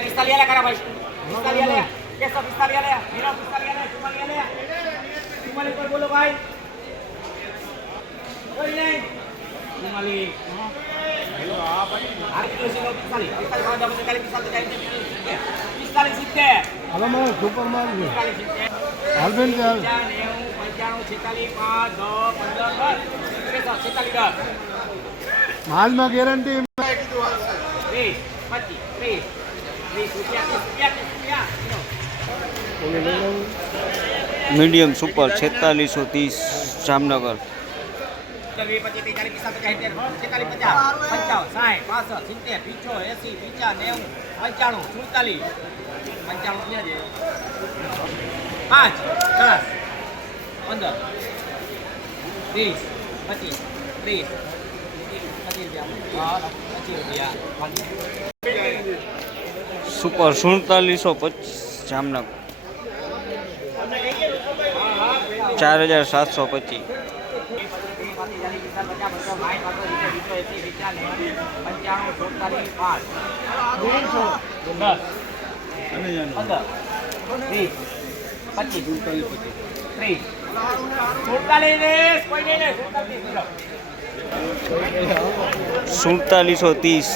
પિસ્તાલીસ આલે કરા ભાઈ પિસ્તાલીસ આલે કેસો પિસ્તાલીસ હીરો પિસ્તાલીસ ચુમ્માલીસ ચુમ્માલીસ પર બોલો ભાઈ કોઈ નહીં ચુમ્માલીસ માલમાં ગેરંટી પચીસ ત્રીસ વીસ રૂપિયા ત્રીસ રૂપિયા રૂપિયા મીડિયમ સુપર છેતાલીસો ત્રીસ જામનગર વીસ પંચાણું સુડતાલીસ પંચાણું ક્યાં છે પાંચ દસ પંદર ત્રીસ પચીસ ત્રીસ પચીસ રૂપિયા પચીસ રૂપિયા સુપર સુડતાલીસો પચીસ જામનગર. ચાર હજાર સાતસો પચીસ. સુડતાલીસ ત્રીસ સુડતાલીસ કોઈ નહીં ને સુડતાલીસ બોલો. સુડતાલીસો ત્રીસ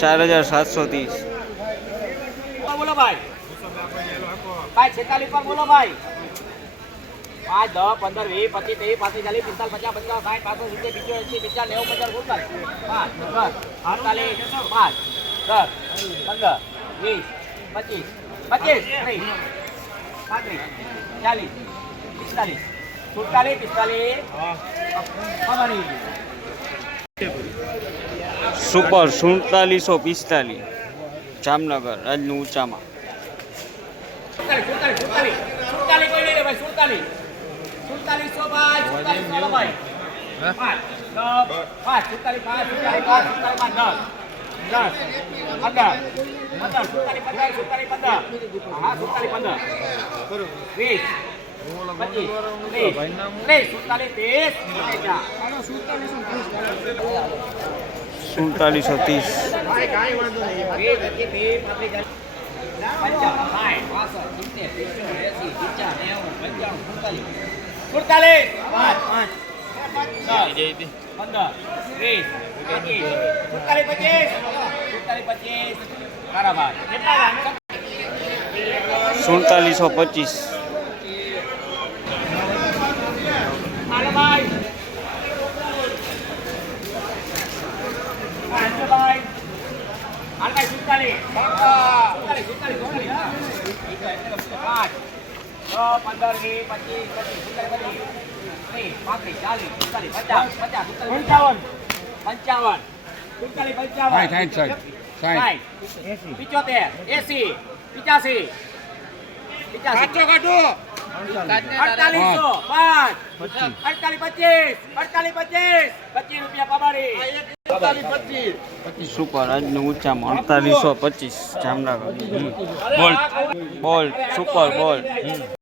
ચાર હજાર સાતસો ત્રીસ. બોલો ભાઈ. ભાઈ છેતાલીસ પર બોલો ભાઈ. પાંચ દસ પંદર વીસ પચીસ ત્રીસ પાંત્રીસ ચાલીસ પિસ્તાલીસ પચાસ પચાસ સાઠ પાંચસો સિત્તેર પિચો એસી પચાસ નેવું પચાસ સુડતાલીસ પાંચ દસ અડતાલીસ પાંચ દસ પંદર વીસ પચીસ પચીસ ત્રીસ પાંત્રીસ ચાલીસ પિસ્તાલીસ સુડતાલીસ પિસ્તાલીસ સુપર સુડતાલીસો પિસ્તાલીસ. જામનગર રાજનું ઊંચામાં. વીસ પચીસ ત્રીસ સુડતાલીસ ત્રીસ સુડતાલીસો ત્રીસ સુડતાલીસો પચીસ ત્રીસ પાંત્રીસ ચાલીસ પંચાવન સાઠ પાસઠ સિત્તેર પિચોતેર એસી પંચાવન નેવું પંચાણું સુડતાલીસ સુડતાલીસ પાંચ પાંચ દસ પંદર વીસ પચીસ સુડતાલીસ પચીસ સુડતાલીસ પચીસ બરાબર સુડતાલીસો પચીસ હાલો ભાઈ હાલો ભાઈ હાલ ભાઈ સુડતાલીસ સુડતાલીસ સુડતાલીસ સુડતાલીસ હા. પાંચ છ પંદર વીસ પચીસ પચીસ સુડતાલીસ પચીસ ત્રીસ પાંત્રીસ ચાલીસ સુડતાલીસ પચાસ પચાસ સુડતાલીસ પંચાવન પંચાવન પિચોતેર એસી પિચાસી પિચાસી અડતાલીસો પાંચ અડતાલીસ પચીસ અડતાલીસ પચીસ પચીસ રૂપિયા સુપર ઊંચામાં અડતાલીસો પચીસ જામનગર. બોલ. બોલ સુપર બોલ.